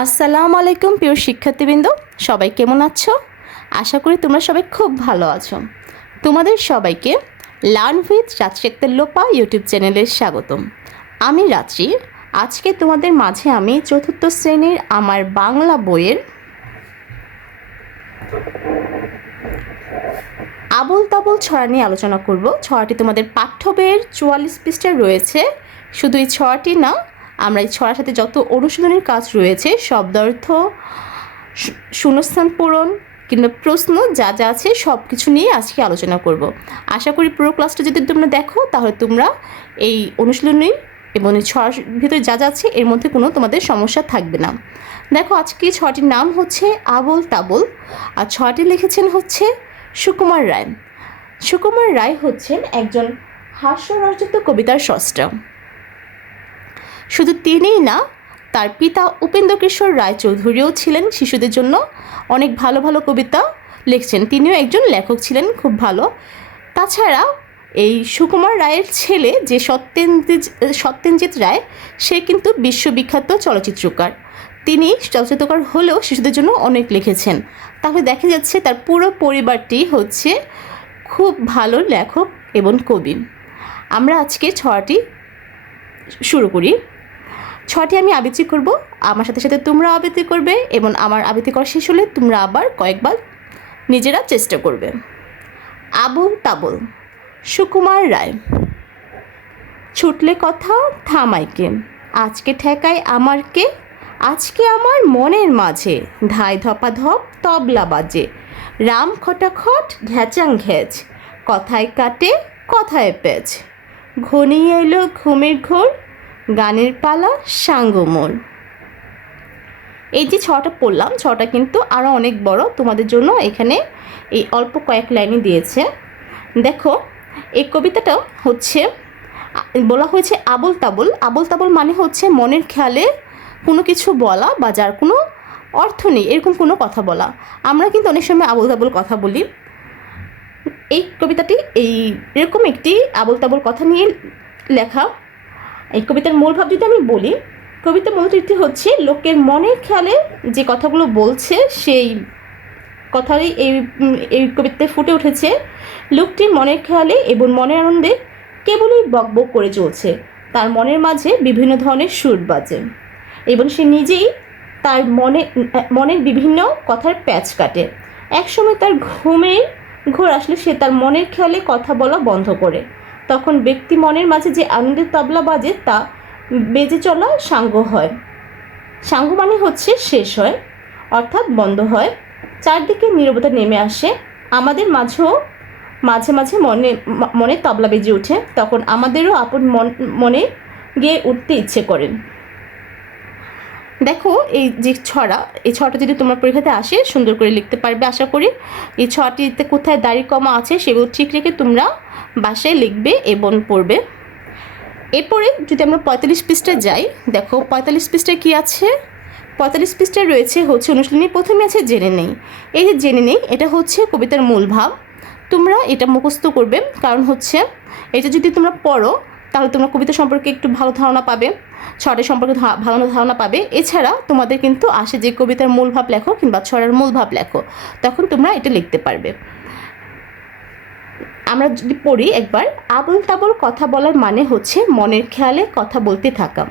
আসসালামু আলাইকুম, প্রিয় শিক্ষার্থীবৃন্দ। সবাই কেমন আছো? আশা করি তোমরা সবাই খুব ভালো আছো। তোমাদের সবাইকে লার্ন উইথ রাত্রি লোপা ইউটিউব চ্যানেলে স্বাগতম। আমি রাত্রি। আজকে তোমাদের মাঝে আমি চতুর্থ শ্রেণির আমার বাংলা বইয়ের আবল তাবল ছড়া নিয়ে আলোচনা করব। ছড়াটি তোমাদের পাঠ্য বইয়ের চুয়াল্লিশ পৃষ্ঠায় রয়েছে। শুধু এই ছড়াটি না আমরা এই ছড়ার সাথে যত অনুশীলনের কাজ রয়েছে শব্দার্থ শূন্যস্থান পূরণ কিংবা প্রশ্ন যা যা আছে সব কিছু নিয়ে আজকে আলোচনা করব। আশা করি পুরো ক্লাসটা যদি তোমরা দেখো, তাহলে তোমরা এই অনুশীলনী এবং এই ছড়ার ভিতরে যা যা আছে, এর মধ্যে কোনো তোমাদের সমস্যা থাকবে না। দেখো, আজকে ছটির নাম হচ্ছে আবল তাবল, আর ছটি লিখেছেন হচ্ছে সুকুমার রায়। সুকুমার রায় হচ্ছেন একজন হাস্যরচিত কবিতার স্রষ্টা। শুধু তিনিই না, তার পিতা উপেন্দ্র কিশোর রায়চৌধুরীও ছিলেন শিশুদের জন্য অনেক ভালো ভালো কবিতা লিখছেন। তিনিও একজন লেখক ছিলেন, খুব ভালো। তাছাড়া এই সুকুমার রায়ের ছেলে যে সত্যেন্দ্রিজ সত্যেনজিৎ রায়, সে কিন্তু বিশ্ববিখ্যাত চলচ্চিত্রকার। তিনি চলচ্চিত্রকার হলেও শিশুদের জন্য অনেক লিখেছেন। তাহলে দেখা যাচ্ছে তার পুরো পরিবারটি হচ্ছে খুব ভালো লেখক এবং কবি। আমরা আজকে ছড়াটি শুরু করি। ছটি আমি আবৃত্তি করব। আমার সাথে সাথে তোমরা আবৃত্তি করবে এবং আমার আবৃত্তি করা শেষ হলে তোমরা আবার কয়েকবার নিজেরা চেষ্টা করবে। আবুল তাবল, সুকুমার রায়, ছুটলে কথা থামাইকে আজকে ঠেকায় আমারকে আজকে আমার মনের মাঝে, ধাই ধপা ধপ তবলা বাজে, রাম খটাখট ঘ্যাচাং ঘ্যাচ, কথায় কাটে কথায় পেঁচ ঘনিয়ে এলো ঘুমের ঘোর গানের পালা সাঙ্গমোর এই যে ছটা পড়লাম, ছটা কিন্তু আরও অনেক বড়, তোমাদের জন্য এখানে এই অল্প কয়েক লাইনই দিয়েছে। দেখো, এই কবিতাটা হচ্ছে, বলা হয়েছে আবল তাবল। আবল তাবল মানে হচ্ছে মনের খেয়ালে কোনো কিছু বলা বা যার কোনো অর্থ নেই, এরকম কোনো কথা বলা। আমরা কিন্তু অনেক সময় আবল তাবল কথা বলি। এই কবিতাটি এই এরকম একটি আবল তাবল কথা নিয়ে লেখা এই কবিতার মূল ভাব যদি আমি বলি, কবিতার মূল রীতি হচ্ছে লোকের মনের খেয়ালে যে কথাগুলো বলছে, সেই কথারই এই এই কবিতায় ফুটে উঠেছে লোকটি মনের খেয়ালে এবং মনের আনন্দে কেবলই বকবক করে চলছে। তার মনের মাঝে বিভিন্ন ধরনের সুর বাজে এবং সে নিজেই তার মনে, মনের বিভিন্ন কথার প্যাচ কাটে। একসময় তার ঘুমের ঘোর আসলে সে তার মনের খেয়ালে কথা বলা বন্ধ করে। তখন ব্যক্তি মনের মাঝে যে আনন্দের তবলা বাজে তা বেজে চলা সাঙ্গ হয়। সাঙ্গ মানে হচ্ছে শেষ হয়, অর্থাৎ বন্ধ হয়। চারদিকে নিরবতা নেমে আসে। আমাদের মাঝেও মাঝে মাঝে মনে মনে তবলা বেজে ওঠে। তখন আমাদেরও আপন মন, মনে গিয়ে উঠতে ইচ্ছে করে। দেখো, এই যে ছড়া, এই ছটা যদি তোমার পরীক্ষাতে আসে, সুন্দর করে লিখতে পারবে, আশা করি। এই ছটিতে কোথায় দাড়ি কমা আছে, সেগুলো ঠিক রেখে তোমরা বাসায় লিখবে এবং পড়বে। এরপরে যদি আমরা পঁয়তাল্লিশ পৃষ্ঠায় যাই, দেখো, পঁয়তাল্লিশ পৃষ্ঠায় কী আছে? পঁয়তাল্লিশ পৃষ্ঠায় রয়েছে হচ্ছে অনুশীলনী প্রথমে আছে জেনে নেই। এই যে জেনে নেই, এটা হচ্ছে কবিতার মূল ভাব। তোমরা এটা মুখস্থ করবে, কারণ হচ্ছে এটা যদি তোমরা পড়ো তাহলে তোমরা কবিতা সম্পর্কে একটু ভালো ধারণা পাবে, ছড়ার সম্পর্কে ভালো ধারণা পাবে। এছাড়া তোমাদের কিন্তু আসে যে কবিতার মূল ভাব লেখো কিংবা ছড়ার মূল ভাব লেখো, তখন তোমরা এটা লিখতে পারবে। আমরা যদি পড়ি একবার আবল তাবল কথা বলার মানে হচ্ছে মনের খেয়ালে কথা বলতে থাকা।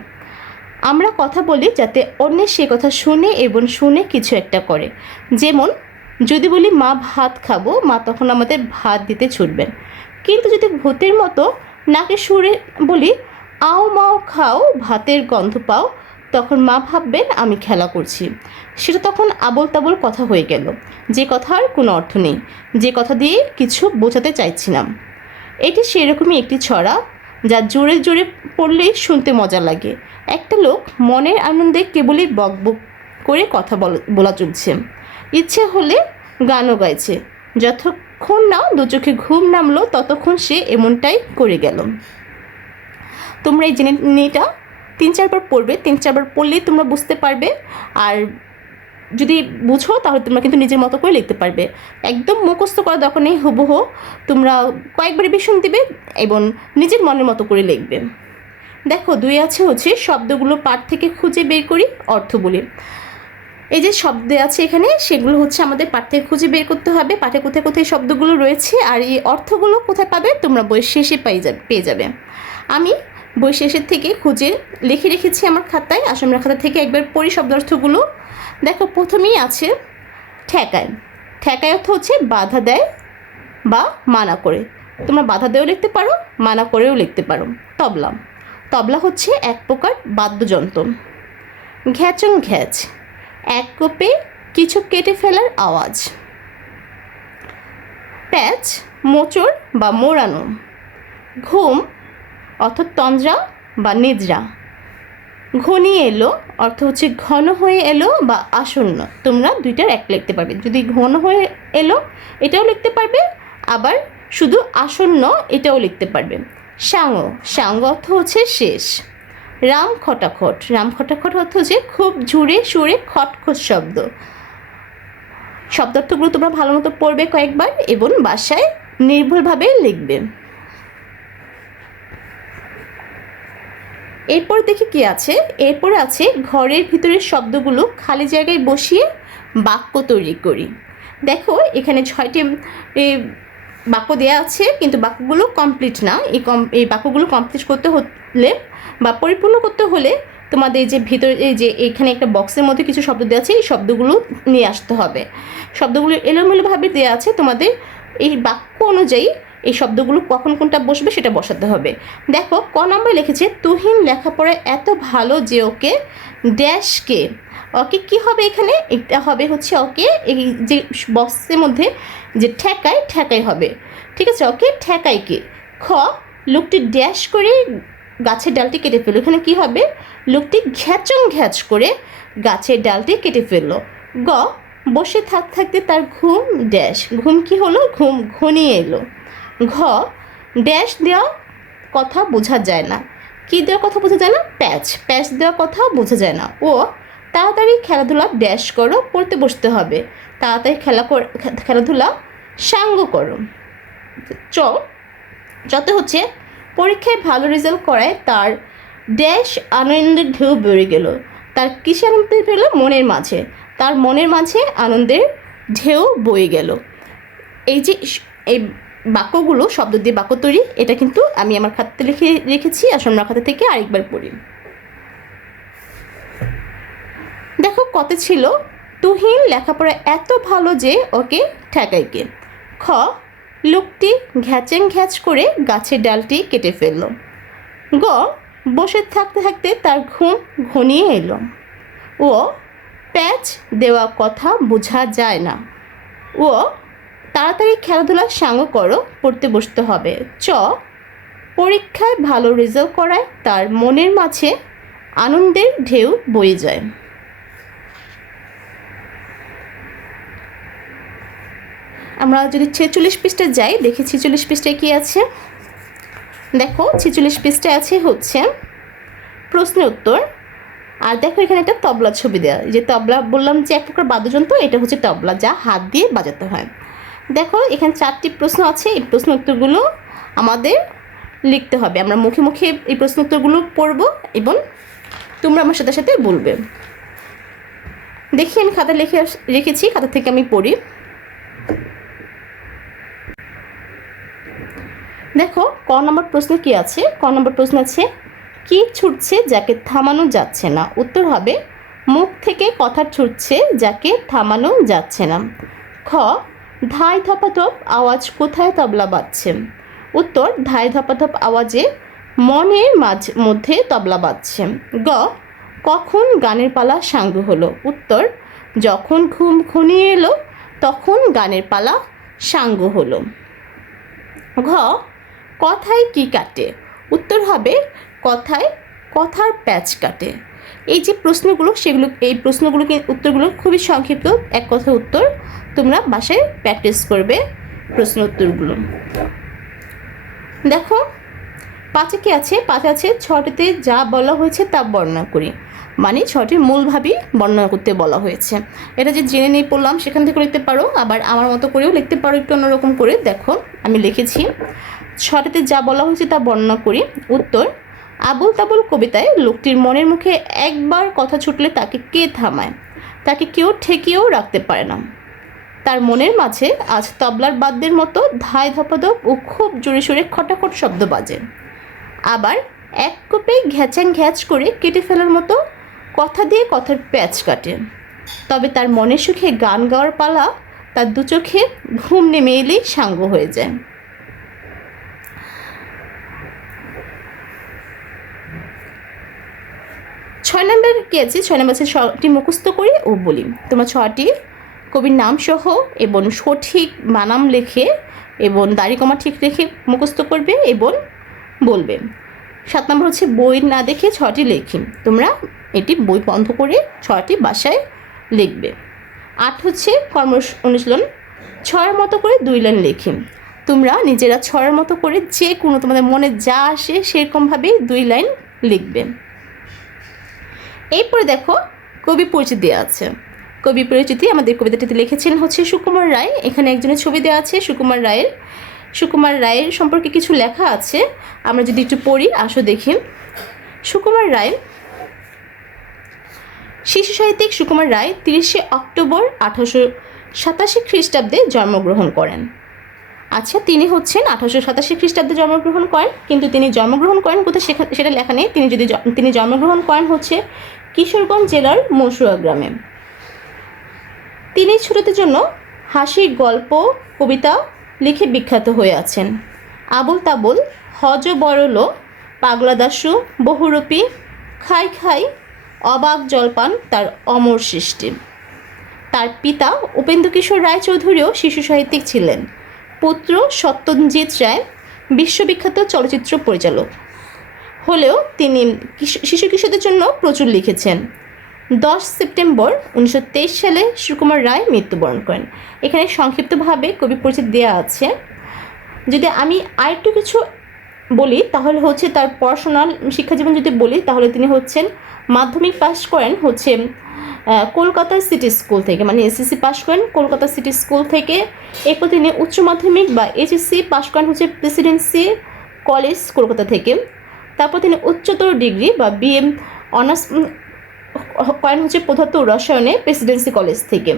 আমরা কথা বলি যাতে অন্যের সে কথা শুনে এবং শুনে কিছু একটা করে। যেমন, যদি বলি, মা ভাত খাব মা তখন আমাদের ভাত দিতে ছুটবেন। কিন্তু যদি ভূতের মতো নাকে সুরে বলি, আও মাও খাও, ভাতের গন্ধ পাও। তখন মা ভাববেন, আমি খেলা করছি। সেটা তখন আবল তাবল কথা হয়ে গেল। যে কথার কোনো অর্থ নেই। যে কথা দিয়ে কিছু বোঝাতে চাইছিলাম। এটি সেরকমই একটি ছড়া, যা জোরে জোরে পড়লেই শুনতে মজা লাগে। একটা লোক মনের আনন্দে কেবলই বকবক করে কথা বল- চলছে। ইচ্ছে হলে গানও গাইছে। যতক্ষণ না দু চোখে ঘুম নামলো, ততক্ষণ সে এমনটাই করে গেল। তোমরা এই জেনে নিটা তিন চারবার পড়বে, তিন চারবার পড়লেই তোমরা বুঝতে পারবে। আর যদি বুঝো, তাহলে তোমরা কিন্তু নিজের মতো করে লিখতে পারবে। একদম মুখস্থ করা দরকার নেই, হুবহু তোমরা কয়েকবার রিভিশন দিবে এবং নিজের মনের মতো করে লিখবে। দেখো, দুই আছে হচ্ছে শব্দগুলো পাঠ থেকে খুঁজে বের করি, অর্থ বলি। এই যে শব্দ আছে এখানে, সেগুলো হচ্ছে আমাদের পাঠ থেকে খুঁজে বের করতে হবে। পাঠে কোথায় কোথায় শব্দগুলো রয়েছে আর এই অর্থগুলো কোথায় পাবে, তোমরা বই শেষে পেয়ে যাবে পেয়ে যাবে। আমি বই শেষের থেকে খুঁজে লিখে রেখেছি আমার খাতায়, আসামের খাতা থেকে একবার পড়ি শব্দার্থগুলো। দেখো, প্রথমেই আছে ঠেকায়। ঠেকায় অর্থ হচ্ছে বাধা দেয় বা মানা করে। তোমরা বাধা দিয়েও লিখতে পারো, মানা করেও লিখতে পারো। তবলা। তবলা হচ্ছে এক প্রকার বাদ্যযন্ত্র। ঘ্যাচং ঘ্যাচ। এক কোপে কিছু কেটে ফেলার আওয়াজ। প্যাচ, মোচড় বা মোড়ানো। ঘুম, অর্থাৎ তন্দ্রা বা নিদ্রা। ঘনিয়ে এলো, অর্থ হচ্ছে ঘন হয়ে এলো বা আসন্ন। তোমরা দুইটার এক লিখতে পারবে। যদি ঘন হয়ে এলো, এটাও লিখতে পারবে, আবার শুধু আসন্ন এটাও লিখতে পারবে। সাঙ্গ সাঙ্গ অর্থ হচ্ছে শেষ। রাম খটাখট রাম খটাখট অর্থ হচ্ছে খুব জুড়ে সুরে খটখট শব্দ। শব্দার্থগুলো তোমরা ভালো মতো পড়বে কয়েকবার এবং বাসায় নির্ভুলভাবে লিখবে। এরপর দেখি কি আছে? এরপর আছে ঘরের ভিতরের শব্দগুলো খালি জায়গায় বসিয়ে বাক্য তৈরি করি। দেখো এখানে ছয়টি বাক্য দেওয়া আছে, কিন্তু বাক্যগুলো কমপ্লিট না। এই কম এই বাক্যগুলো কমপ্লিট করতে হলে বা পরিপূর্ণ করতে হলে তোমাদের যে ভিতরে এই যে এখানে একটা বক্সের মধ্যে কিছু শব্দ দেওয়া আছে, এই শব্দগুলো নিয়ে আসতে হবে। শব্দগুলো এলোমেলোভাবে দেওয়া আছে, তোমাদের এই বাক্য অনুযায়ী এই শব্দগুলো কখন কোনটা বসবে সেটা বসাতে হবে। দেখো, ক নাম্বার লিখেছে, তুহিন লেখাপড়ায় এত ভালো যে ওকে ড্যাশকে ওকে কি হবে এখানে? এটা হবে হচ্ছে ওকে এই যে বক্সের মধ্যে যে ঠেকায় ঠেকাই হবে। ঠিক আছে? ওকে ঠেকাইকে খ, লোকটি ড্যাশ করে গাছের ডালটি কেটে ফেলল। এখানে কি হবে? লোকটি ঘ্যাচং ঘ্যাচ করে গাছের ডালটি কেটে ফেলল। গ, বসে থাক থাকতে তার ঘুম ড্যাশ। ঘুম কি হলো? ঘুম ঘনিয়ে এলো। ঘ, ড্যাশ দেওয়া কথা বোঝা যায় না। কি দেওয়া কথা বোঝা যায় না? প্যাচ। প্যাচ দেওয়া কথা বোঝা যায় না। ও তাড়াতাড়ি খেলাধুলা ড্যাশ করো, পড়তে বসতে হবে। তাড়াতাড়ি খেলা খেলাধুলা সাঙ্গ করো। চ যত হচ্ছে পরীক্ষায় ভালো রেজাল্ট করায় তার ড্যাশ আনন্দের ঢেউ বেড়ে গেল। তার কিসে আনন্দ পেল মনের মাঝে। তার মনের মাঝে আনন্দের ঢেউ বয়ে গেল। এই যে এই বাক্যগুলো, শব্দ দিয়ে বাক্য তৈরি, এটা কিন্তু আমি আমার খাতাতে লিখে রেখেছি আসন্ন খাতা থেকে আরেকবার পড়ি। দেখো কত ছিল? তুহিন লেখাপড়া এত ভালো যে ওকে ঠেকাইকে খ, লোকটি ঘ্যাচেং ঘ্যাচ করে গাছের ডালটি কেটে ফেলল। গ, বসে থাকতে থাকতে তার ঘুম ঘনিয়ে এলো। ও, প্যাচ দেওয়া কথা বোঝা যায় না। ও, তাড়াতাড়ি খেলাধুলা সাঙ্গ করো, পড়তে বসতে হবে। চ, পরীক্ষায় ভালো রেজাল্ট করায় তার মনের মাঝে আনন্দের ঢেউ বয়ে যায়। আমরা যদি ছেচল্লিশ পৃষ্ঠায় যাই, দেখি ছেচল্লিশ পৃষ্ঠায় কী আছে? দেখো, ছেচল্লিশ পৃষ্ঠায় আছে হচ্ছে প্রশ্নের উত্তর। আর দেখো এখানে একটা তবলা ছবি দেওয়া যে তবলা বললাম যে এক প্রকার বাদ্যযন্ত্র, এটা হচ্ছে তবলা যা হাত দিয়ে বাজাতে হয়। দেখো, এখানে চারটি প্রশ্ন আছে, এই প্রশ্ন উত্তরগুলো আমাদের লিখতে হবে। আমরা মুখে মুখে এই প্রশ্ন উত্তরগুলো পড়ব এবং তোমরা আমার সাথে সাথে বলবে। দেখি, আমি খাতা লিখে রেখেছি, খাতা থেকে আমি পড়ি। দেখো, ক নম্বর প্রশ্ন কি আছে? ক নম্বর প্রশ্ন আছে, কি ছুটছে যাকে থামানো যাচ্ছে না? উত্তর হবে, মুখ থেকে কথা ছুটছে যাকে থামানো যাচ্ছে না। খ, ধাই ধপাধপ আওয়াজ কোথায় তবলা বাজছে? উত্তর, ধাই ধপাধপ আওয়াজে মনের মাঝ মধ্যে তবলা বাজছে। গ, কখন গানের পালা সাঙ্গ হলো? উত্তর, যখন ঘুম ঘনিয়ে এলো, তখন গানের পালা সাঙ্গ হলো। ঘ কথায় কি কাটে? উত্তর হবে, কথায় কথার প্যাচ কাটে। এই যে প্রশ্নগুলো, সেগুলো, এই প্রশ্নগুলো উত্তরগুলো খুবই সংক্ষিপ্ত, এক কথা উত্তর তোমরা বাসায় প্র্যাকটিস করবে প্রশ্ন উত্তরগুলো দেখো, পাঁচে কি আছে? পাঁচে আছে, ছটিতে যা বলা হয়েছে তা বর্ণনা করি। মানে ছটির মূলভাবেই বর্ণনা করতে বলা হয়েছে। এটা যে জেনে নিয়ে পড়লাম, সেখান থেকে লিখতে পারো। আবার আমার মতো করেও লিখতে পারো একটু অন্যরকম করে। দেখো, আমি লিখেছি ছটাতে যা বলা হয়েছে তা বর্ণনা করি। উত্তর আবুল তাবুল কবিতায় লোকটির মনের মুখে একবার কথা ছুটলে তাকে কে থামায়? তাকে কেউ ঠেকিয়েও রাখতে পারে না। তার মনের মাঝে আজ তবলার বাদ্যের মতো ধায় ধপধপ ও খুব জোরে সোরে খটাখট শব্দ বাজে। আবার এক কোপে ঘ্যাচাং ঘ্যাচ করে কেটে ফেলার মতো কথা দিয়ে কথার প্যাচ কাটে। তবে তার মনের সুখে গান গাওয়ার পালা তার দু চোখে ঘুম নেমে এলেই সাঙ্গ হয়ে যায়। ছয় নম্বর কি আছে ছয় নম্বর আছে ছটি মুখস্থ করি ও বলি। তোমার ছটি কবির নাম সহ এবং সঠিক বানাম লেখে এবং দাড়ি কমা ঠিক রেখে মুখস্থ করবে এবং বলবে। সাত নম্বর হচ্ছে বই না দেখে ছটি লেখি। তোমরা এটি বই বন্ধ করে ছটি বাসায় লিখবে। আট হচ্ছে কর্ম অনুশীলন। ছয়ের মতো করে দুই লাইন লেখি। তোমরা নিজেরা ছয়ের মতো করে যে কোনো তোমাদের মনে যা আসে সেরকমভাবেই দুই লাইন লিখবে। এরপরে দেখো কবি পরিচিতি আছে। কবি পরিচিতি আমাদের কবিতাটিতে লিখেছেন হচ্ছে সুকুমার রায়। এখানে একজনের ছবি দেওয়া আছে সুকুমার রায়ের। সুকুমার রায়ের সম্পর্কে কিছু লেখা আছে। আমরা যদি একটু পড়ি, আসো দেখি। সুকুমার রায়, শিশু সাহিত্যিক সুকুমার রায় তিরিশে অক্টোবর আঠারোশো সাতাশি খ্রিস্টাব্দে জন্মগ্রহণ করেন। আচ্ছা তিনি হচ্ছেন আঠারোশো সাতাশি খ্রিস্টাব্দে জন্মগ্রহণ করেন, কিন্তু তিনি জন্মগ্রহণ করেন কোথায় সেটা লেখা নেই। তিনি যদি তিনি জন্মগ্রহণ করেন হচ্ছে কিশোরগঞ্জ জেলার মসুয়া গ্রামে। তিনি ছোটদের জন্য হাসির গল্প, কবিতা লিখে বিখ্যাত হয়ে আছেন। আবুল তাবুল, হজ বড়লো, পাগলা দাসু বহুরূপী, খাই খাই, অবাক জলপান তার অমর সৃষ্টি। তার পিতা উপেন্দ্রকিশোর রায়চৌধুরীও শিশু সাহিত্যিক ছিলেন। পুত্র সত্যজিৎ রায়, বিশ্ববিখ্যাত চলচ্চিত্র পরিচালক। হলেও তিনি শিশু কিশোরদের জন্য প্রচুর লিখেছেন। দশ সেপ্টেম্বর উনিশশো তেইশ সালে সুকুমার রায় মৃত্যুবরণ করেন। এখানে সংক্ষিপ্তভাবে কবি পরিচিত দেওয়া আছে। যদি আমি আরেকটু কিছু বলি, তাহলে হচ্ছে তার পড়াশোনার শিক্ষাজীবন যদি বলি, তাহলে তিনি হচ্ছেন, মাধ্যমিক পাস করেন হচ্ছে কলকাতা সিটি স্কুল থেকে মানে এসএসসি পাস করেন কলকাতা সিটি স্কুল থেকে। এরপর তিনি উচ্চ মাধ্যমিক বা এইচএসসি পাস করেন হচ্ছে প্রেসিডেন্সি কলেজ কলকাতা থেকে। তারপর তিনি উচ্চতর ডিগ্রি বা বিএম অনার্স করেন হচ্ছে পদার্থ রসায়নে প্রেসিডেন্সি কলেজ থেকে।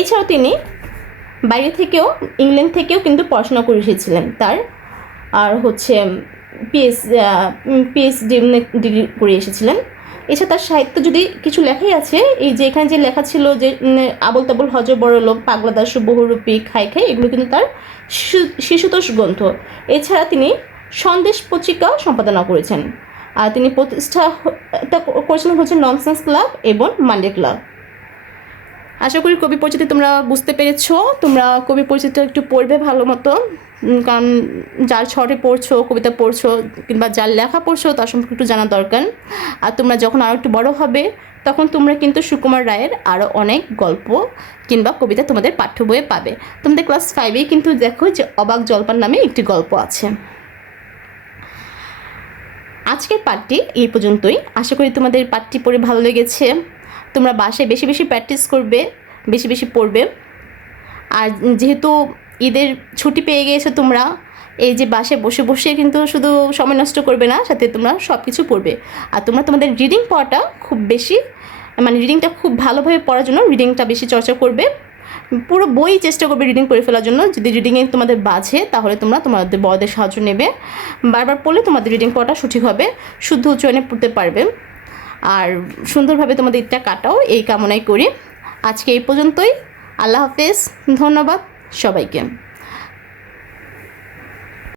এছাড়াও তিনি বাইরে থেকেও, ইংল্যান্ড থেকেও কিন্তু পড়াশোনা করে এসেছিলেন তার। আর হচ্ছে পিএস পিএইচডি ডিগ্রি করে এসেছিলেন। এছাড়া তার সাহিত্য যদি কিছু লেখাই আছে, এই যে এখানে যে লেখা ছিল যে আবল তাবল হজ বড় লোক, পাগলা দাস, বহুরূপী, খাই খাই, এগুলো কিন্তু তার শিশুতোষ গ্রন্থ। এছাড়া তিনি সন্দেশ পত্রিকা সম্পাদনা করেছেন। আর তিনি প্রতিষ্ঠা করেছিলেন হচ্ছে ননসেন্স ক্লাব এবং মান্ডে ক্লাব আশা করি কবি পরিচিতি তোমরা বুঝতে পেরেছ। তোমরা কবি পরিচিতি একটু পড়বে ভালো মতো। কারণ যার ছড়ে পড়ছো, কবিতা পড়ছো কিংবা যার লেখা পড়ছো তার সম্পর্কে একটু জানা দরকার। আর তোমরা যখন আরও একটু বড় হবে, তখন তোমরা কিন্তু সুকুমার রায়ের আরও অনেক গল্প কিংবা কবিতা তোমাদের পাঠ্য বইয়ে পাবে। তোমাদের ক্লাস ফাইভেই কিন্তু দেখো যে অবাক জলপান নামে একটি গল্প আছে। আজকের পাঠটি এই পর্যন্তই। আশা করি তোমাদের পাঠটি পড়ে ভালো লেগেছে। তোমরা বাসায় বেশি বেশি প্র্যাকটিস করবে, বেশি বেশি পড়বে। আর যেহেতু ঈদের ছুটি পেয়ে গিয়েছো তোমরা, এই যে বাসে বসে বসে কিন্তু শুধু সময় নষ্ট করবে না, সাথে তোমরা সব কিছু পড়বে। আর তোমরা তোমাদের রিডিং পড়াটা খুব বেশি মানে রিডিংটা খুব ভালোভাবে পড়ার জন্য রিডিংটা বেশি চর্চা করবে। পুরো বই চেষ্টা করবে রিডিং করে ফেলার জন্য। যদি রিডিংয়ে তোমাদের বাজে, তাহলে তোমরা তোমাদের বড়দের সাহায্য নেবে। বারবার পড়লে তোমাদের রিডিং পড়াটা সঠিক হবে, শুদ্ধ উচ্চারণে পড়তে পারবে। আর সুন্দরভাবে তোমাদের ঈদটা কাটাও, এই কামনাই করি। আজকে এই পর্যন্তই। আল্লাহ হাফেজ, ধন্যবাদ সবাইকে।